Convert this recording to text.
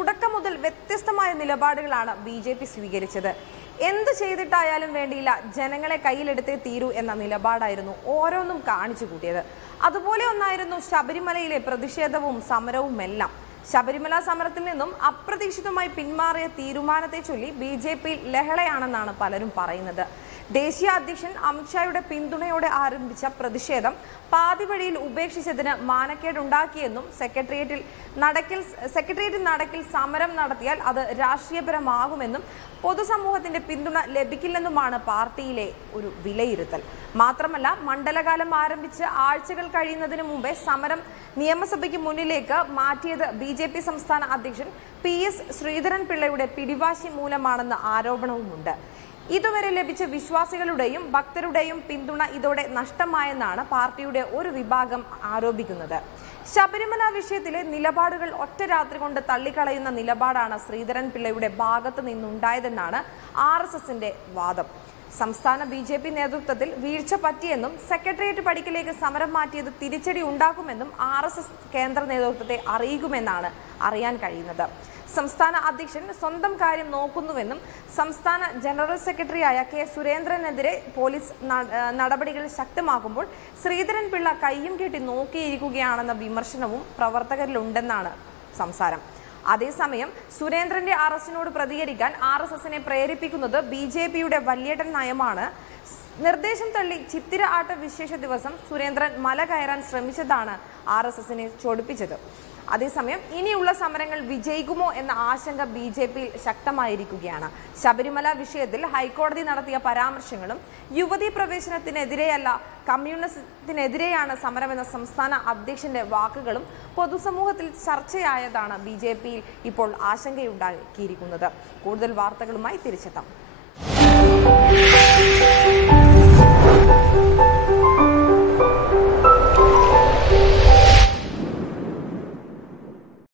തുടക്കം മുതൽ വ്യത്യസ്തമായ നിലപാടുകളാണ് ബിജെപി സ്വീകരിച്ചത്. എന്ത് ചെയ്തിട്ടായാലും വേണ്ടിയില്ല, ജനങ്ങളെ കയ്യിലെടുത്തേ തീരൂ എന്ന നിലപാടായിരുന്നു ഓരോന്നും കാണിച്ചു കൂട്ടിയത്. അതുപോലെ ഒന്നായിരുന്നു ശബരിമലയിലെ പ്രതിഷേധവും സമരവുമെല്ലാം. ശബരിമല സമരത്തിൽ നിന്നും അപ്രതീക്ഷിതമായി പിന്മാറിയ തീരുമാനത്തെ ചൊല്ലി ബിജെപിയിൽ ലഹളയാണെന്നാണ് പലരും പറയുന്നത്. ദേശീയ അധ്യക്ഷൻ അമിത്ഷായുടെ പിന്തുണയോടെ ആരംഭിച്ച പ്രതിഷേധം പാതിവഴിയിൽ ഉപേക്ഷിച്ചതിന് മാനക്കേടുണ്ടാക്കിയെന്നും സെക്രട്ടേറിയറ്റ് നടക്കിൽ സമരം നടത്തിയാൽ അത് രാഷ്ട്രീയപരമാകുമെന്നും പൊതുസമൂഹത്തിന്റെ പിന്തുണ ലഭിക്കില്ലെന്നുമാണ് പാർട്ടിയിലെ ഒരു വിലയിരുത്തൽ. മാത്രമല്ല, മണ്ഡലകാലം ആരംഭിച്ച് ആഴ്ചകൾ കഴിയുന്നതിന് മുമ്പേ സമരം നിയമസഭയ്ക്ക് മുന്നിലേക്ക് മാറ്റിയത് ബിജെപി സംസ്ഥാന അധ്യക്ഷൻ PS ശ്രീധരൻപിള്ളയുടെ പിടിവാശി മൂലമാണെന്ന ആരോപണവുമുണ്ട്. ഇതുവരെ ലഭിച്ച വിശ്വാസികളുടെയും ഭക്തരുടെയും പിന്തുണ ഇതോടെ നഷ്ടമായെന്നാണ് പാർട്ടിയുടെ ഒരു വിഭാഗം ആരോപിക്കുന്നത്. ശബരിമല വിഷയത്തിലെ നിലപാടുകൾ ഒറ്റ രാത്രി കൊണ്ട് തള്ളിക്കളയുന്ന നിലപാടാണ് ശ്രീധരൻപിള്ളയുടെ ഭാഗത്ത് നിന്നുണ്ടായതെന്നാണ് RSSന്റെ വാദം. സംസ്ഥാന BJP നേതൃത്വത്തിൽ വീഴ്ച പറ്റിയെന്നും സെക്രട്ടേറിയറ്റ് പടിക്കലേക്ക് സമരം മാറ്റിയത് തിരിച്ചടി ഉണ്ടാക്കുമെന്നും RSS കേന്ദ്ര നേതൃത്വത്തെ അറിയിക്കുമെന്നാണ് അറിയാൻ കഴിയുന്നത്. സംസ്ഥാന അധ്യക്ഷൻ സ്വന്തം കാര്യം നോക്കുന്നുവെന്നും സംസ്ഥാന ജനറൽ സെക്രട്ടറിയായ K സുരേന്ദ്രനെതിരെ പോലീസ് നടപടികൾ ശക്തമാക്കുമ്പോൾ ശ്രീധരൻപിള്ള കയ്യും കെട്ടി നോക്കിയിരിക്കുകയാണെന്ന വിമർശനവും പ്രവർത്തകരിലുണ്ടെന്നാണ് സംസാരം. അതേസമയം സുരേന്ദ്രന്റെ അറസ്റ്റിനോട് പ്രതികരിക്കാൻ RSSനെ പ്രേരിപ്പിക്കുന്നത് BJPയുടെ വല്യേട്ടൻ നയമാണ്. നിർദ്ദേശം തള്ളി ചിത്തിര ആട്ട വിശേഷ ദിവസം സുരേന്ദ്രൻ മല കയറാൻ ശ്രമിച്ചതാണ് RSSനെ ചൊടിപ്പിച്ചത്. അതേസമയം ഇനിയുള്ള സമരങ്ങൾ വിജയിക്കുമോ എന്ന ആശങ്ക BJPയിൽ ശക്തമായിരിക്കുകയാണ്. ശബരിമല വിഷയത്തിൽ ഹൈക്കോടതി നടത്തിയ പരാമർശങ്ങളും യുവതീ പ്രവേശനത്തിനെതിരെയല്ല കമ്മ്യൂണിസത്തിനെതിരെയാണ് സമരമെന്ന സംസ്ഥാന അധ്യക്ഷന്റെ വാക്കുകളും പൊതുസമൂഹത്തിൽ ചർച്ചയായതാണ് BJPയിൽ ഇപ്പോൾ ആശങ്കയുണ്ടാക്കിയിരിക്കുന്നത്. കൂടുതൽ വാർത്തകളുമായി തിരിച്ചെത്താം.